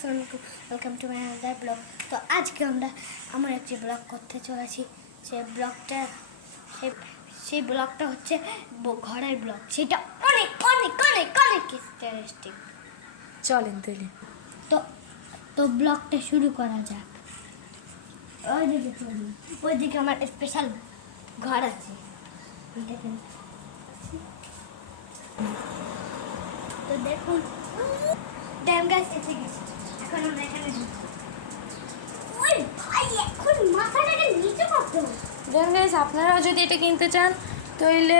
আসসালামু আলাইকুম, welcome to my another blog. তো আজকে আমরা আমার একটি ব্লগ করতে চলেছি। সেই ব্লগটা হচ্ছে ঘরের ব্লগ। সেটা অনেক অনেক অনেক অনেক ইন্টারেস্টিং। চলেন তাহলে তো তো ব্লগটা শুরু করা যাক। ওইদিকে আমার স্পেশাল ঘর আছে। তো দেখুন, ড্যাম গাছ এসে গেছে। এখন আমরা এখানে ঢুকবো। ওই ভাই, এখন মাথাটাকে নিচে করতে হবে। দেখুন গাইস, আপনারাও যদি এটা কিনতে চান তাহলে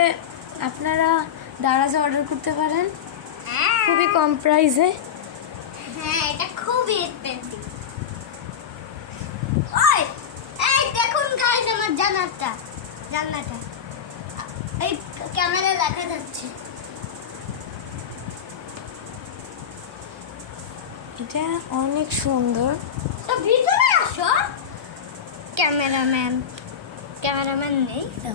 আপনারা দারাজে অর্ডার করতে পারেন খুবই কম প্রাইসে। হ্যাঁ, এটা খুবই এক্সপেন্সিভ। ওই এই দেখুন গাইস, আমার জান্নাতটা এই ক্যামেরা দেখা যাচ্ছে। এটা অনেক সুন্দর। তো ভিতরে আসো। ক্যামেরাম্যান নেই তো।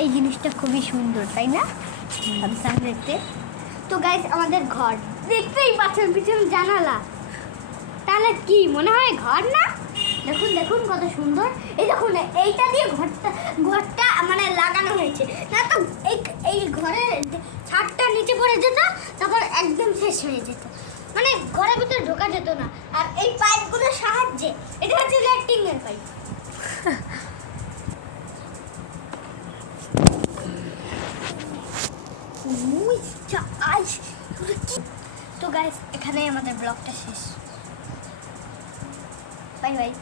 এই জিনিসটা খুবই সুন্দর, তাই না? দেখতে। তো গাইস, আমাদের ঘর দেখতেই পাচ্ছেন, পিছনে জানালা। তাহলে কি মনে হয় ঘর না? দেখুন দেখুন কত সুন্দর। এই দেখুন, এইটা দিয়ে ঘরটা মানে লাগানো হয়েছে, না তো এই ঘরের ছাদটা নিচে পড়ে যেত, তারপর একদম শেষ হয়ে যেত, মানে ঘরের ভিতরে ঢোকা যেত না। আর এই পাইপগুলোর সাহায্যে, এটা হচ্ছে ল্যাট্রিনের পাইপ। তো গাইস, এখানেই আমাদের ব্লগটা শেষ। Bye bye.